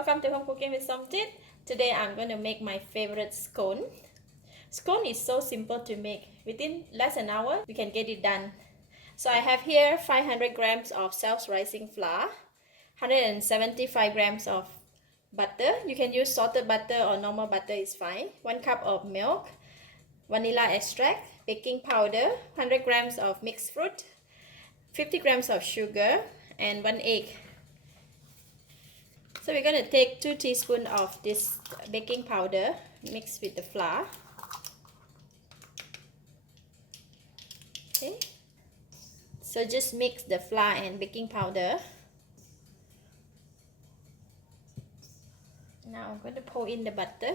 Welcome to Home Cooking with Something. Today I'm going to make my favorite scone. Scone is so simple to make. Within less than an hour, we can get it done. So I have here 500 grams of self-rising flour, 175 grams of butter. You can use salted butter or normal butter is fine. 1 cup of milk, vanilla extract, baking powder, 100 grams of mixed fruit, 50 grams of sugar, and 1 egg. So we're going to take 2 teaspoons of this baking powder mixed with the flour. Okay. So just mix the flour and baking powder. Now I'm going to pour in the butter.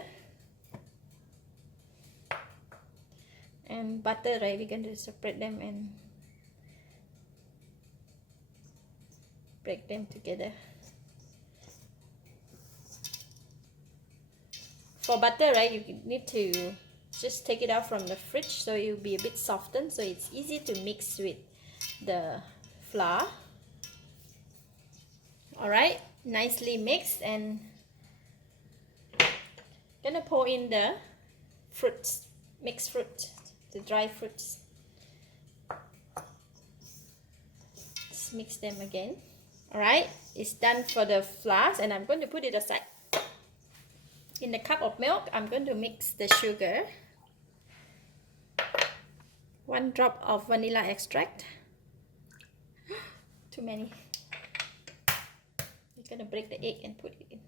And butter, right, we're going to separate them and break them together. For butter, right, you need to just take it out from the fridge so it will be a bit softened, so it's easy to mix with the flour. Alright, nicely mixed, and gonna pour in the fruits, mixed fruit, the dry fruits. Just mix them again. Alright, it's done for the flour, and I'm going to put it aside. In the cup of milk, I'm going to mix the sugar, 1 drop of vanilla extract. Too many. You're going to break the egg and put it in.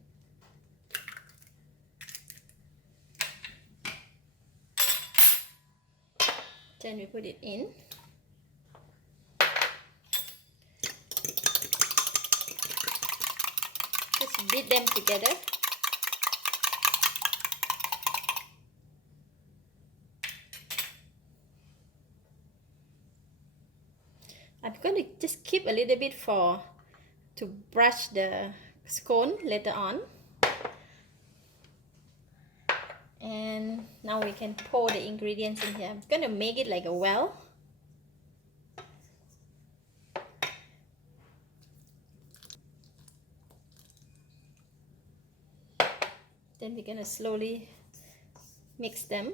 Then we put it in. Just beat them together. I'm going to just keep a little bit to brush the scone later on. And now we can pour the ingredients in here. I'm going to make it like a well. Then we're going to slowly mix them.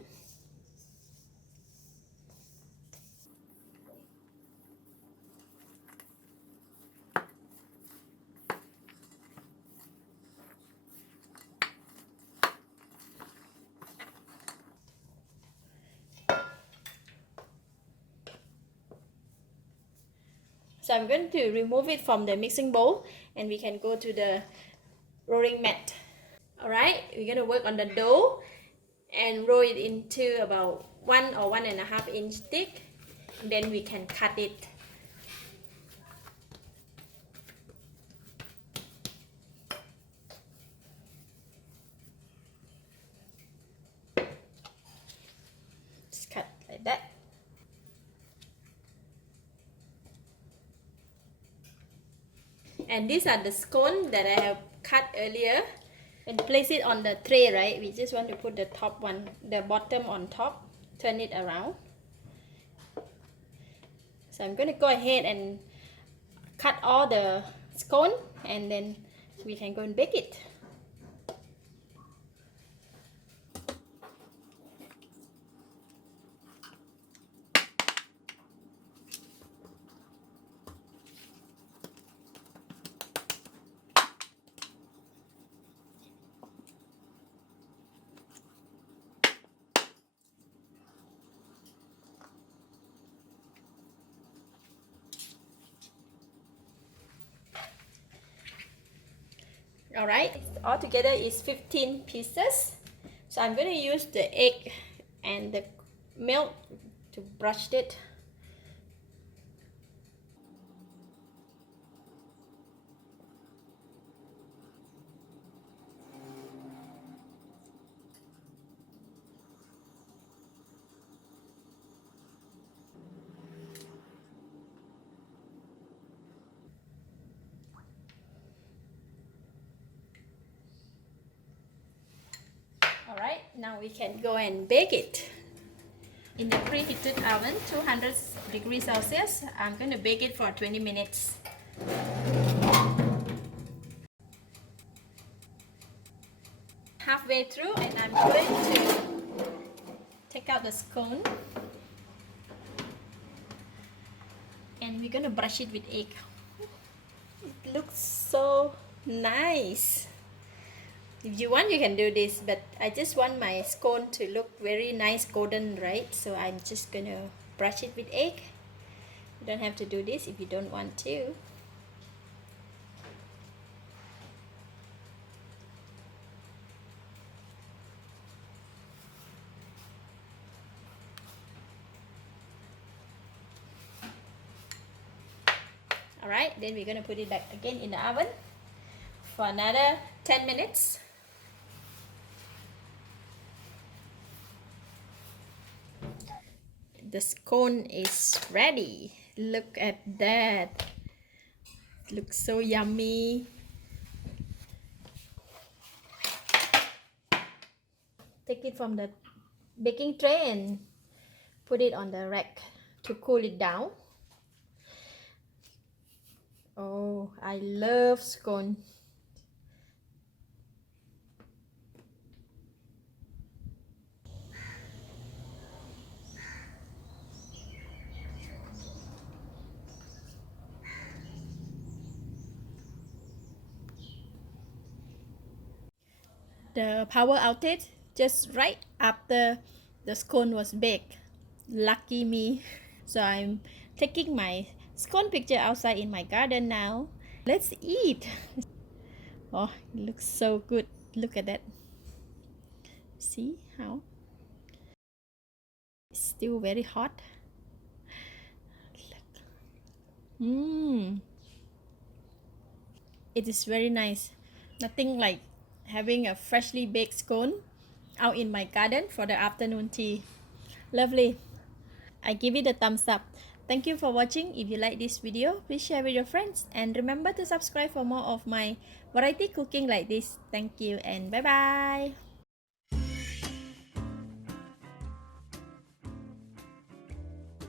So I'm going to remove it from the mixing bowl, and we can go to the rolling mat. Alright, we're going to work on the dough and roll it into about 1 or 1.5 inch thick. Then we can cut it. Just cut like that. And these are the scones that I have cut earlier. And place it on the tray, right? We just want to put the top one, the bottom on top. Turn it around. So I'm going to go ahead and cut all the scone, and then we can go and bake it. Alright, all together is 15 pieces. So I'm going to use the egg and the milk to brush it. Alright, now we can go and bake it. In the preheated oven, 200 degrees Celsius, I'm going to bake it for 20 minutes. halfway through and I'm going to take out the scone and we're gonna brush it with egg. It looks so nice. If you want, you can do this, but I just want my scone to look very nice golden, right? So I'm just gonna brush it with egg. You don't have to do this if you don't want to. Alright, then we're gonna put it back again in the oven for another 10 minutes. The scone is ready. Look at that. It looks so yummy. Take it from the baking tray and put it on the rack to cool it down. Oh, I love scone. The power outage just right after the scone was baked. Lucky me. So I'm taking my scone picture outside in my garden now. Let's eat. Oh, it looks so good. Look at that. See how it's still very hot. Mmm. It is very nice. Nothing like having a freshly baked scone out in my garden for the afternoon tea. Lovely. I give it a thumbs up. Thank you for watching. If you like this video, please share with your friends and remember to subscribe for more of my variety cooking like this. Thank you and bye bye.